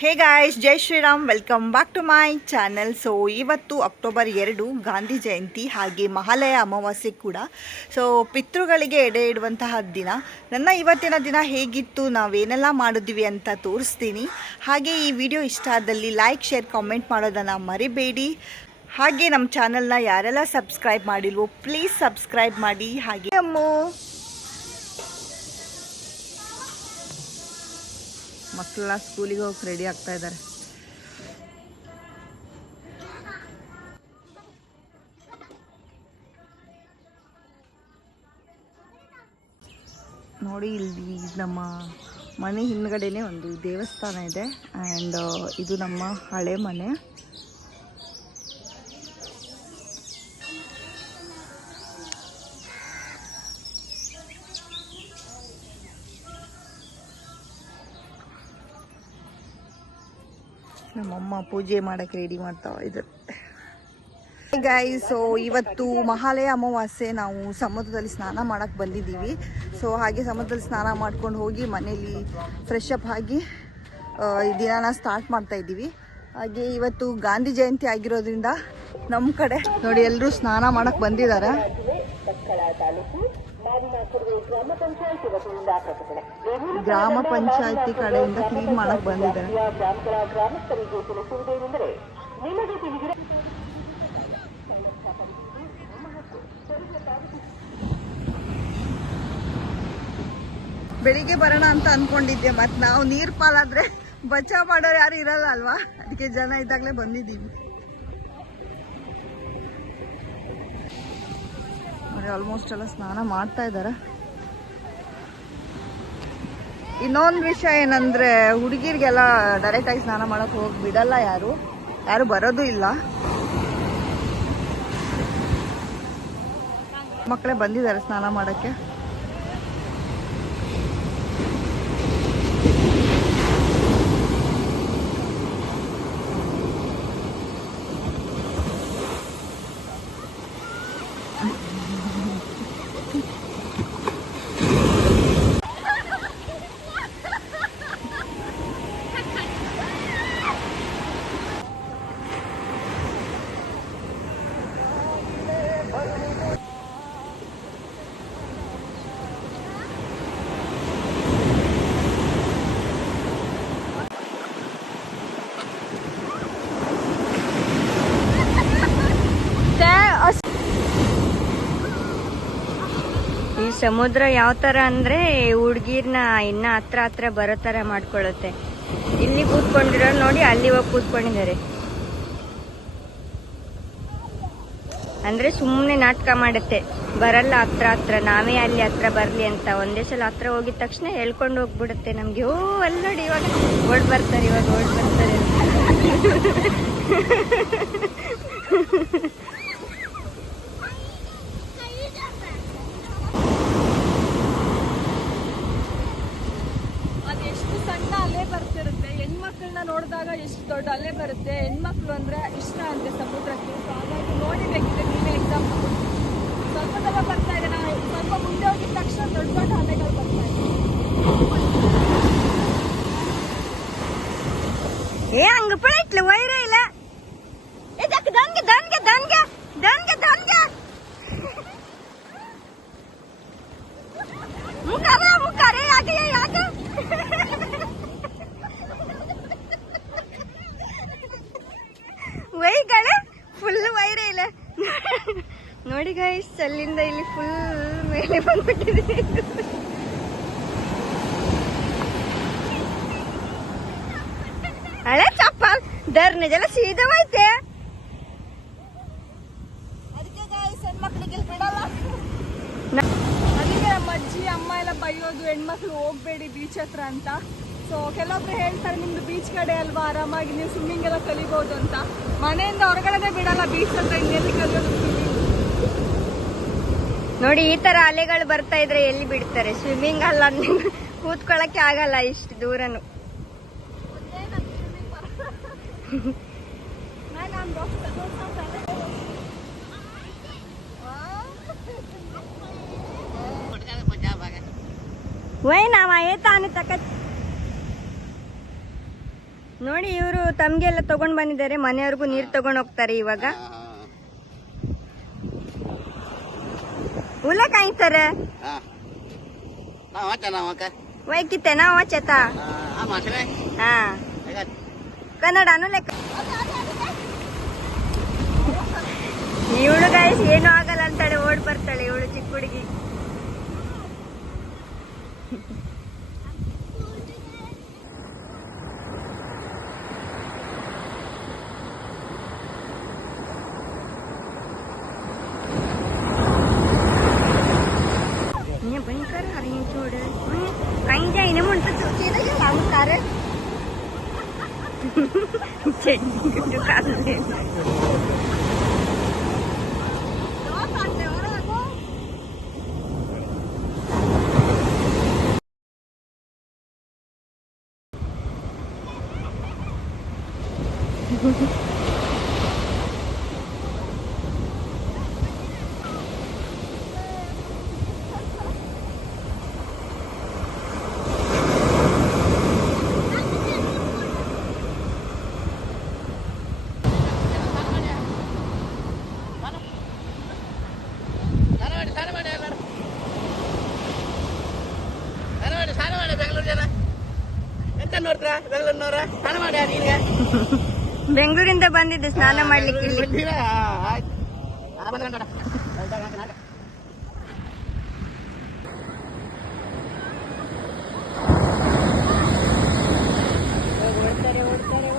Hey guys Jai Shriram welcome back to my channel so ಇವತ್ತು October ಎರಡು, ಗಾಂಧಿ ಜಯಂತಿ, ಹಾಗೆ ಮಹಾಲಯ ಅಮಾವಾಸ್ಯೆ ಕೂಡ. ಸೊ ಪಿತೃಗಳಿಗೆ ಎಡೆ ಇಡುವಂತಹ ದಿನ. ನನ್ನ ಇವತ್ತಿನ ದಿನ ಹೇಗಿತ್ತು, ನಾವೇನೆಲ್ಲ ಮಾಡಿದ್ವಿ ಅಂತ ತೋರಿಸ್ತೀನಿ. ಹಾಗೆ ಈ ವಿಡಿಯೋ ಇಷ್ಟ ಆದಲ್ಲಿ ಲೈಕ್ ಶೇರ್ ಕಾಮೆಂಟ್ ಮಾಡೋದನ್ನು ಮರಿಬೇಡಿ. ಹಾಗೆ ನಮ್ಮ ಚಾನಲ್ನ ಯಾರೆಲ್ಲ ಸಬ್ಸ್ಕ್ರೈಬ್ ಮಾಡಿಲ್ವೋ ಪ್ಲೀಸ್ ಸಬ್ಸ್ಕ್ರೈಬ್ ಮಾಡಿ. ಹಾಗೆ ಅಮ್ಮು. ಮಕ್ಕಳೆಲ್ಲ ಸ್ಕೂಲಿಗೆ ಹೋಗಿ ರೆಡಿ ಆಗ್ತಾ ಇದ್ದಾರೆ ನೋಡಿ ಇಲ್ಲಿ ನಮ್ಮ ಮನೆ ಹಿಂದ್ಗಡೆನೆ ಒಂದು ದೇವಸ್ಥಾನ ಇದೆ. ಆ್ಯಂಡ್ ಇದು ನಮ್ಮ ಹಳೆ ಮನೆ. ಪೂಜೆ ಮಾಡಕ್ಕೆ ರೆಡಿ ಮಾಡ್ತಾ ಇದ್ದಾರೆ ಗಾಯ್ ಸೊ ಇವತ್ತು ಮಹಾಲಯ ಅಮಾವಾಸ್ಯೆ, ನಾವು ಸಮುದ್ರದಲ್ಲಿ ಸ್ನಾನ ಮಾಡಕ್ಕೆ ಬಂದಿದ್ದೀವಿ. ಸೊ ಹಾಗೆ ಸಮುದ್ರದಲ್ಲಿ ಸ್ನಾನ ಮಾಡ್ಕೊಂಡು ಹೋಗಿ ಮನೇಲಿ ಫ್ರೆಶ್ ಅಪ್ ಆಗಿ ದಿನಾನ ಸ್ಟಾರ್ಟ್ ಮಾಡ್ತಾ ಇದ್ದೀವಿ. ಹಾಗೆ ಇವತ್ತು ಗಾಂಧಿ ಜಯಂತಿ ಆಗಿರೋದ್ರಿಂದ ನಮ್ಮ ಕಡೆ ನೋಡಿ ಎಲ್ಲರೂ ಸ್ನಾನ ಮಾಡಕ್ಕೆ ಬಂದಿದ್ದಾರೆ. ಗ್ರಾಮ ಪಂಚಾಯತಿ ಕಡೆಯಿಂದ ಕ್ಲೀನ್ ಮಾಡಕ್ ಬಂದಿದ್ದಾರೆ. ಬೆಳಿಗ್ಗೆ ಬರೋಣ ಅಂತ ಅನ್ಕೊಂಡಿದ್ದೆ ಮತ್ತೆ ನಾವು ನೀರ್ ಪಾಲಾದ್ರೆ ಬಚಾವ್ ಮಾಡೋರು ಯಾರು ಇರಲ್ಲ ಅಲ್ವಾ? ಅದಕ್ಕೆ ಜನ ಇದ್ದಾಗಲೇ ಬಂದಿದ್ದೀವಿ. ಆಲ್ಮೋಸ್ಟ್ ಎಲ್ಲ ಸ್ನಾನ ಮಾಡ್ತಾ ಇದ್ದಾರೆ. ಇನ್ನೊಂದು ವಿಷಯ ಏನಂದ್ರೆ, ಹುಡುಗಿರಿಗೆಲ್ಲ ಡೈರೆಕ್ಟ್ ಆಗಿ ಸ್ನಾನ ಮಾಡಕ್ ಹೋಗಿ ಬಿಡಲ್ಲ ಯಾರು. ಯಾರು ಬರೋದು ಇಲ್ಲ. ಮಕ್ಕಳೇ ಬಂದಿದ್ದಾರೆ ಸ್ನಾನ ಮಾಡಕ್ಕೆ ಈ ಸಮುದ್ರ ಯಾವ ತರ ಅಂದ್ರೆ ಹುಡ್ಗಿರ್ನ ಇನ್ನ ಹತ್ರ ಹತ್ರ ಬರೋ ತರ ಮಾಡ್ಕೊಳ್ಳುತ್ತೆ ಇಲ್ಲಿ ಕೂತ್ಕೊಂಡಿರೋ ನೋಡಿ, ಅಲ್ಲಿ ಹೋಗಿ ಕೂತ್ಕೊಂಡಿದ್ದಾರೆ. ಅಂದ್ರೆ ಸುಮ್ಮನೆ ನಾಟಕ ಮಾಡುತ್ತೆ. ಬರಲ್ಲ ಹತ್ರ ಹತ್ರ, ನಾವೇ ಅಲ್ಲಿ ಹತ್ರ ಬರ್ಲಿ ಅಂತ. ಒಂದೇ ಸಲ ಹತ್ರ ಹೋಗಿದ ತಕ್ಷಣ ಹೇಳ್ಕೊಂಡು ಹೋಗ್ಬಿಡುತ್ತೆ ನಮ್ಗೆ. ಓ, ಅಲ್ಲಿ ನೋಡಿ, ಇವಾಗ ಓಡ್ ಬರ್ತಾರೆ, ಇವಾಗ ಓಡ್ ಬರ್ತಾರೆ வீட்டில் ஒயரே இல்லை. ಚಪ್ಪಲ್ ಜನ ಸೀದವೈತೆ ಅದಕ್ಕೆ ಗಾಯ್ಸ್ ಹೆಣ್ಮಕ್ಳಿಗೆ ಇಲ್ಲಿ ಬಿಡಲ್ಲ. ಅದಕ್ಕೆ ನಮ್ಮ ಅಜ್ಜಿ ಅಮ್ಮ ಎಲ್ಲ ಬೈಯೋದು ಹೆಣ್ಮಕ್ಳು ಹೋಗ್ಬೇಡಿ ಬೀಚ್ ಹತ್ರ ಅಂತ. ಸೊ ಕೆಲವೊಬ್ರು ಹೇಳ್ತಾರೆ ನಿಮ್ದು ಬೀಚ್ ಕಡೆ ಅಲ್ವಾ ಆರಾಮಾಗಿ ನೀವು ಸ್ವಿಮ್ಮಿಂಗ್ ಎಲ್ಲ ಕಲಿಬಹುದು ಅಂತ. ಮನೆಯಿಂದ ಹೊರಗಡೆ ಬಿಡಲ್ಲ ಬೀಚ್ ಹತ್ರ ಇನ್ನೆಲ್ಲಿ ಕಲಿಯೋದು? ನೋಡಿ ಈ ತರ ಅಲೆಗಳು ಬರ್ತಾ ಇದ್ರೆ ಎಲ್ಲಿ ಬಿಡ್ತಾರೆ? ಸ್ವಿಮ್ಮಿಂಗ್ ಅಲ್ಲ ಕೂತ್ಕೊಳ್ಳಕ್ಕೆ ಆಗಲ್ಲ ಇಷ್ಟು ದೂರನು. ನಾನು Name ದೋಸ್ತ ವೈ ನಾವ ಏತಾನೆ ತಕ ನೋಡಿ ಇವರು ತಮ್ಗೆಲ್ಲ ತಗೊಂಡ್ ಬಂದಿದ್ದಾರೆ ಮನೆಯವ್ರಿಗೂ ನೀರ್ ತಗೊಂಡ್ ಹೋಗ್ತಾರೆ ಇವಾಗ. ಉಲ್ಲ ಕಾಯ್ತಾರೆ ವೈ ಕಿತ್ತೆ nak ಚೇತಾ. ಹಾ. ಕನ್ನಡನು ಲೆಕ್ಕ ಇವಳು ಗಾಯಸ್ ಏನು ಎಂತ ನೋಡ್ತೀರಾ? ಬೆಂಗಳೂರಿನವ್ರ? ಸ್ನಾನ ಮಾಡಿ ನೀನು ಬೆಂಗಳೂರಿಂದ ಬಂದಿದ್ದೆ ಸ್ನಾನ ಮಾಡ್ಲಿಕ್ಕೆ ಇಲ್ಲಿ. ಓಡ್ತಾರೆ ಓಡ್ತಾರೆ ಆ,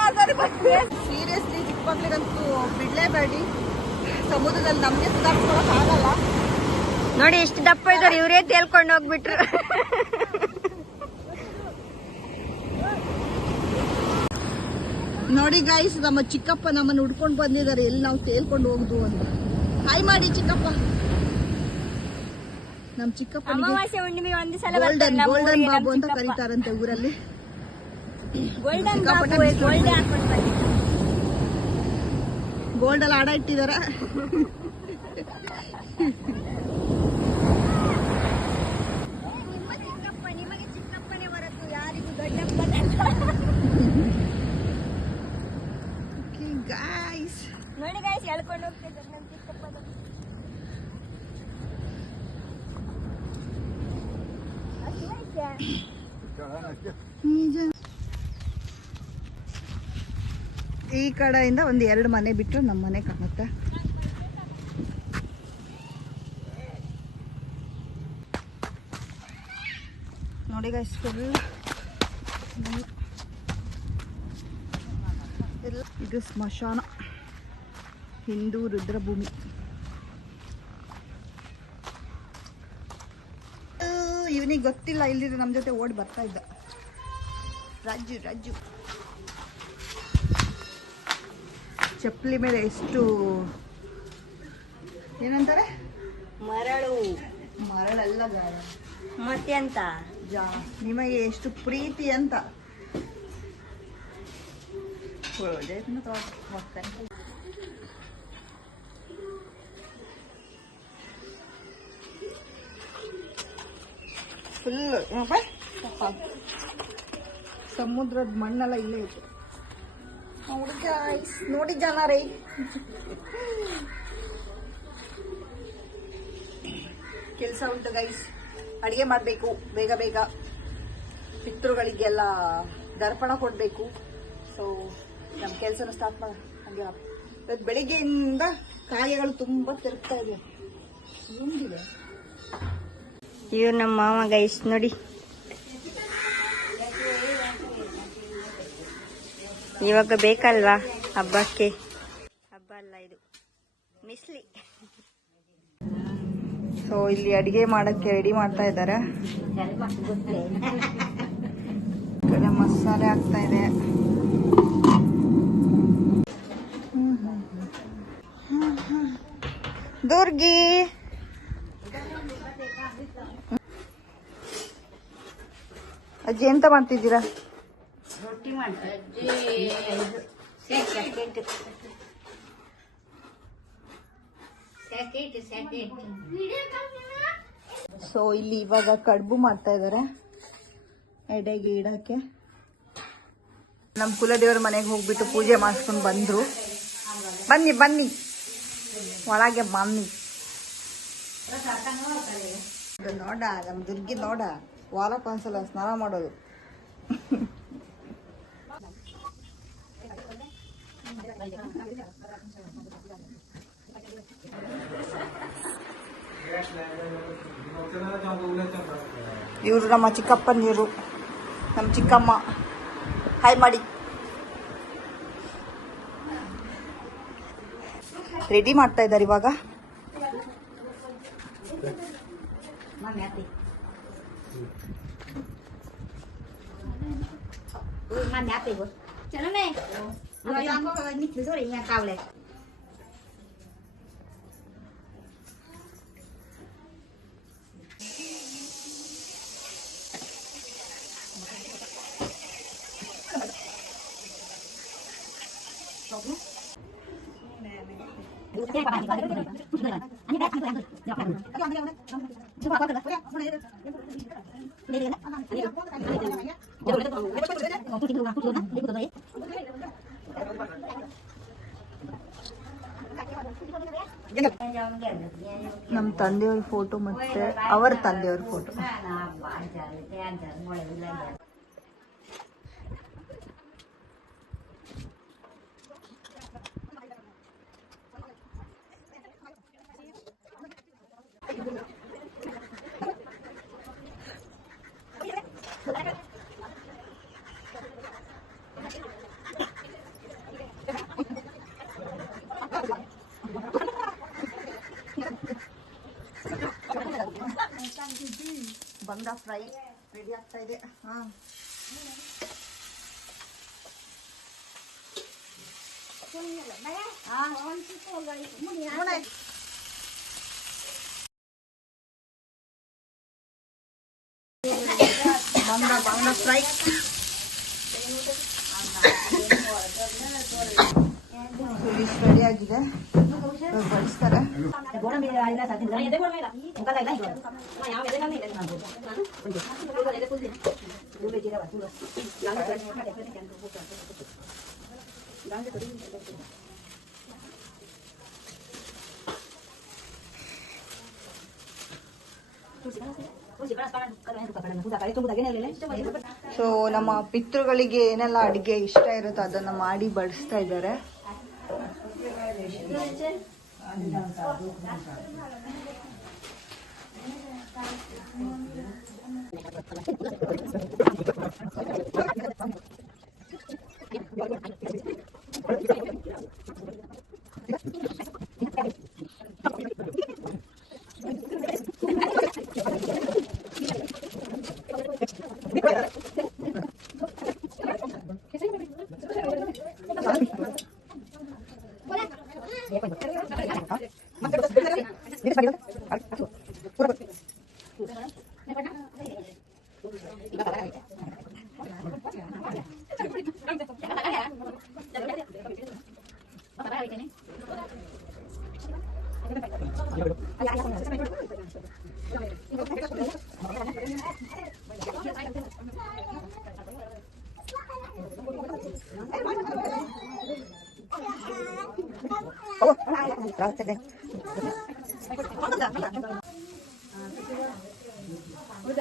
ಬಂದ್ರೆ ನೋಡ ಸೀರಿಯಸ್ಲಿ ಚಿಕ್ಕ ಮಕ್ಳಿಗಂತೂ ಬಿಡ್ಲೇಬೇಡಿ ಸಮುದ್ರದಲ್ಲಿ ನಮಗೆ ಸುಧಾರಿಸ್ಕೊಳಕ್ ಆಗಲ್ಲ ನೋಡಿ ಎಷ್ಟು ದಪ್ಪ ಇದಾರೆ ಇವರೇ ತೇಲ್ಕೊಂಡು ಹೋಗ್ಬಿಟ್ರು. ನೋಡಿ ಗಾಯ್ಸ್ ನಮ್ಮ ಚಿಕ್ಕಪ್ಪ ನಮ್ಮನ್ನ ಹುಡ್ಕೊಂಡು ಬಂದಿದ್ದಾರೆ. ಎಲ್ಲಿ ನಾವು ತೇಲ್ಕೊಂಡು ಹೋಗುದು ಅಂತ. ಹಾಯ್ ಮಾಡಿ ಚಿಕ್ಕಪ್ಪ. ನಮ್ ಚಿಕ್ಕಪ್ಪ ಗೋಲ್ಡನ್ ಗೋಲ್ಡನ್ ಬಾಬು ಅಂತ ಕರೀತಾರಂತೆ ಊರಲ್ಲಿ. ಗೋಲ್ಡ್ ಅಲ್ಲಿ ಆಡ ಇಟ್ಟಿದಾರ ನಿಮ್ಮ ಚಿಕ್ಕಪ್ಪ ನಿಮಗೆ ಚಿಕ್ಕಪ್ಪನೇ ಹೊರತು ಯಾರಿಗೂ ದೊಡ್ಡಪ್ಪ ಗಾಯ್ಸ್ ನೋಡಿ ಗಾಯ್ಸ್ ಎಳ್ಕೊಂಡು ಹೋಗ್ತಿದ್ದಾರೆ ನಮ್ಮ ಚಿಕ್ಕಪ್ಪನ ಅಷ್ಟು ಐತೆ. ಈ ಕಡೆಯಿಂದ ಒಂದು ಎರಡು ಮನೆ ಬಿಟ್ಟರೆ ನಮ್ಮ ಮನೆ ಕಾಣುತ್ತೆ. ನೋಡಿ ಗೈಸ್ ಫುಲ್ ಇದು ಸ್ಮಶಾನ. ಹಿಂದೂ ರುದ್ರಭೂಮಿ. ಇವನಿಗೆ ಗೊತ್ತಿಲ್ಲ ಇಲ್ಲಿದ್ರೆ ನಮ್ಮ ಜೊತೆ ಓಡಿ ಬರ್ತಾ ಇದ್ದ ರಾಜು ರಾಜು ಚಪ್ಪಲಿ ಮೇಲೆ ಎಷ್ಟು ಏನಂತಾರೆ ಮರಳು ಮರಳಲ್ಲ ಗಾಯ ಮತ್ತೆ ಅಂತ ಜಾ ನಿಮಗೆ ಎಷ್ಟು ಪ್ರೀತಿ ಅಂತ ಫುಲ್ ಸಮುದ್ರದ ಮಣ್ಣೆಲ್ಲ ಇಲ್ಲೇ ಇತ್ತು. ನೋಡಿ guys, ನೋಡಿ ಜನ ರೈ. ಕೆಲಸ ಉಂಟು ಗೈಸ್ ಅಡಿಗೆ ಮಾಡಬೇಕು ಬೇಗ ಬೇಗ. ಪಿತೃಗಳಿಗೆಲ್ಲ ದರ್ಪಣ ಕೊಡಬೇಕು. ಸೊ ನಮ್ಮ ಕೆಲಸನ ಸ್ಟಾರ್ಟ್ ಮಾಡ. ಹಾಗೆ ಇವತ್ತು ಬೆಳಿಗ್ಗೆಯಿಂದ ಕಾಯಿಗಳು ತುಂಬ ತಿರುಗ್ತಾ ಇದೆ. ಏನಿದೆ ಇವ್ರು ನಮ್ಮ ಮಾವ ಗೈಸ್ ನೋಡಿ. ಇವಾಗ ಬೇಕಲ್ವಾ ಹಬ್ಬಕ್ಕೆ? ಹಬ್ಬ ಅಲ್ಲ ಇದು. ಮಿಸ್ಲಿ. ಸೊ ಇಲ್ಲಿ ಅಡಿಗೆ ಮಾಡಕ್ಕೆ ರೆಡಿ ಮಾಡ್ತಾ ಇದ್ದಾರೆ. ಮಸಾಲೆ ಆಗ್ತಾ ಇದೆ. ದುರ್ಗಿ! ಅಜ್ಜಿ ಎಂತ ಮಾಡ್ತಿದ್ದೀರಾ? ಸೊ ಇಲ್ಲಿ ಇವಾಗ ಕಡುಬು ಮಾಡ್ತಾ ಇದ್ದಾರೆ ಎಡೆಗೆ ಇಡಕ್ಕೆ. ನಮ್ಮ ಕುಲದೇವ್ರ ಮನೆಗೆ ಹೋಗ್ಬಿಟ್ಟು ಪೂಜೆ ಮಾಡಿಸ್ಕೊಂಡು ಬಂದ್ರು. ಬನ್ನಿ ಬನ್ನಿ. ಒಳಗೆ ಬನ್ನಿ. ನೋಡ ನಮ್ಮ ದುರ್ಗಿ ನೋಡ. ವಾರಕ್ಕೆ ಒಂದ್ಸಲ ಸ್ನಾನ ಮಾಡೋದು. ಇವರು ನಮ್ಮ ಚಿಕ್ಕಪ್ಪನೀರು ನಮ್ಮ ಚಿಕ್ಕಮ್ಮ. ಹಾಯ್ ಮಾಡಿ ರೆಡಿ ಮಾಡ್ತಾ ಇದ್ದಾರೆ ಇವಾಗ? 我你没得过，交了没？哦，我讲过，你听说的应该高嘞。ನಮ್ಮ ತಂದೆಯವ್ರ ಫೋಟೋ ಮತ್ತೆ ಅವರ ತಂದೆಯವ್ರ ಫೋಟೋ ಬಂದ ಫ್ರೈ. ರೆಡಿ ಆಗ್ತಾ ಇದೆ ಹಾ ಬಂದ ಬಂದ ಫ್ರೈ ರೆಡಿ ಆಗಿದೆ ಸೊ ನಮ್ಮ ಪಿತೃಗಳಿಗೆ ಏನೆಲ್ಲ ಅಡಿಗೆ ಇಷ್ಟ ಇರುತ್ತೋ ಅದನ್ನ ಮಾಡಿ ಬಡಿಸ್ತಾ ಇದ್ದಾರೆ. 你讲啥子？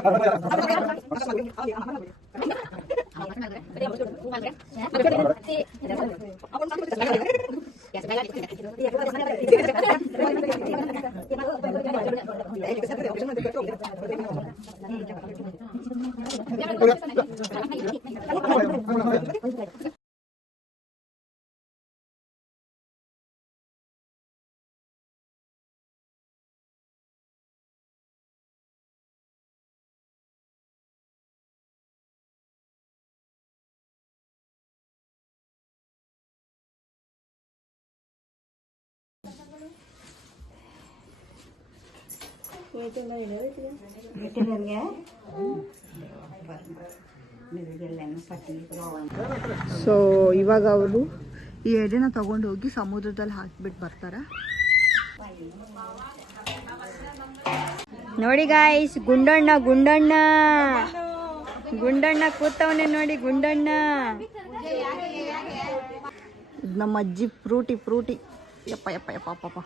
apa so ಇವಾಗ ಅವರು ಈ ಎಡೆನ ತಗೊಂಡು ಹೋಗಿ ಸಮುದ್ರದಲ್ಲಿ ಹಾಕ್ಬಿಟ್ಟು ಬರ್ತಾರೆ. ನೋಡಿ ಗಾಯ್ಸ್ ಗುಂಡಣ್ಣ ಗುಂಡಣ್ಣ. ಗುಂಡಣ್ಣ ಕೂತವನೆ ನೋಡಿ, ಗುಂಡಣ್ಣ. ನಮ್ಮ ಅಜ್ಜಿ ಫ್ರೂಟಿ ಫ್ರೂಟಿ. ಯಪ್ಪ ಯಪ್ಪ ಯಪ್ಪ.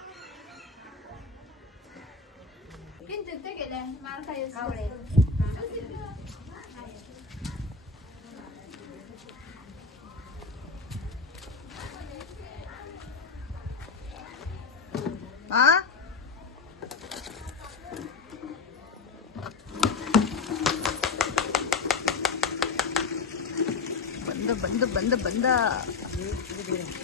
啊笨的笨的笨的笨的